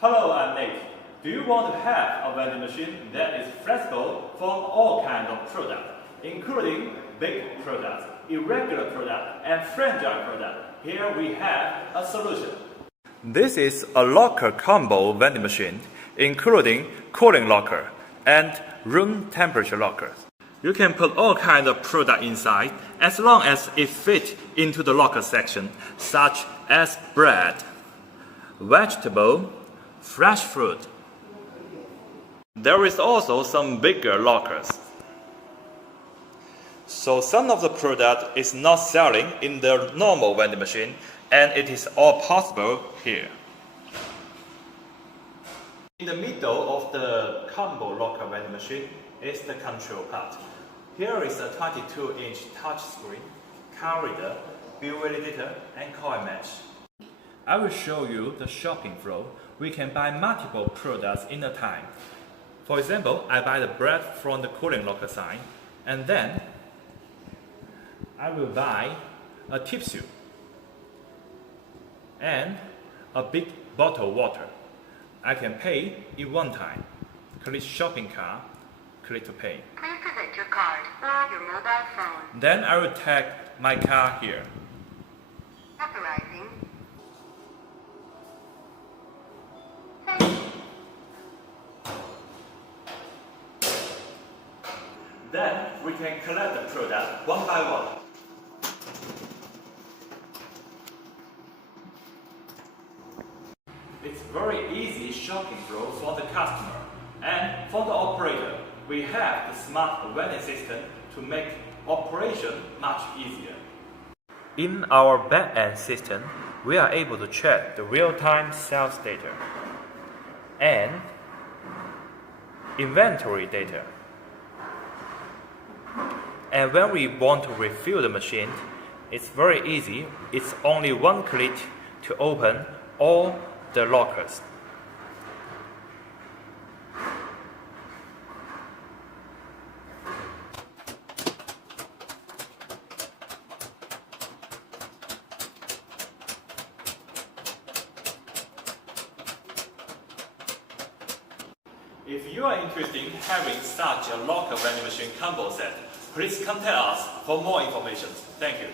Hello, I'm Nate. Do you want to have a vending machine that is flexible for all kinds of products, including big products, irregular products, and fragile products? Here we have a solution. This is a locker combo vending machine, including cooling locker and room temperature lockers. You can put all kinds of product inside as long as it fits into the locker section, such as bread, vegetable, fresh fruit. There is also some bigger lockers. So some of the product is not selling in the normal vending machine, and it is all possible here. In the middle of the combo locker vending machine is the control part. Here is a 22-inch touch screen, card reader, bill validator, and coin match. I will show you the shopping flow. We can buy multiple products in a time. For example, I buy the bread from the cooling locker sign, and then I will buy a tissue and a big bottle of water. I can pay in one time. Click shopping cart, click to pay. Please present your card or your mobile phone. Then I will tag my card here. Authorizing. Then we can collect the product one by one. It's very easy shopping flow for the customer. And for the operator, we have the smart vending system to make operation much easier. In our back-end system, we are able to check the real-time sales data and inventory data. And when we want to refill the machine, it's very easy. It's only one click to open all the lockers. If you are interested in having such a locker vending machine combo set, please contact us for more information. Thank you.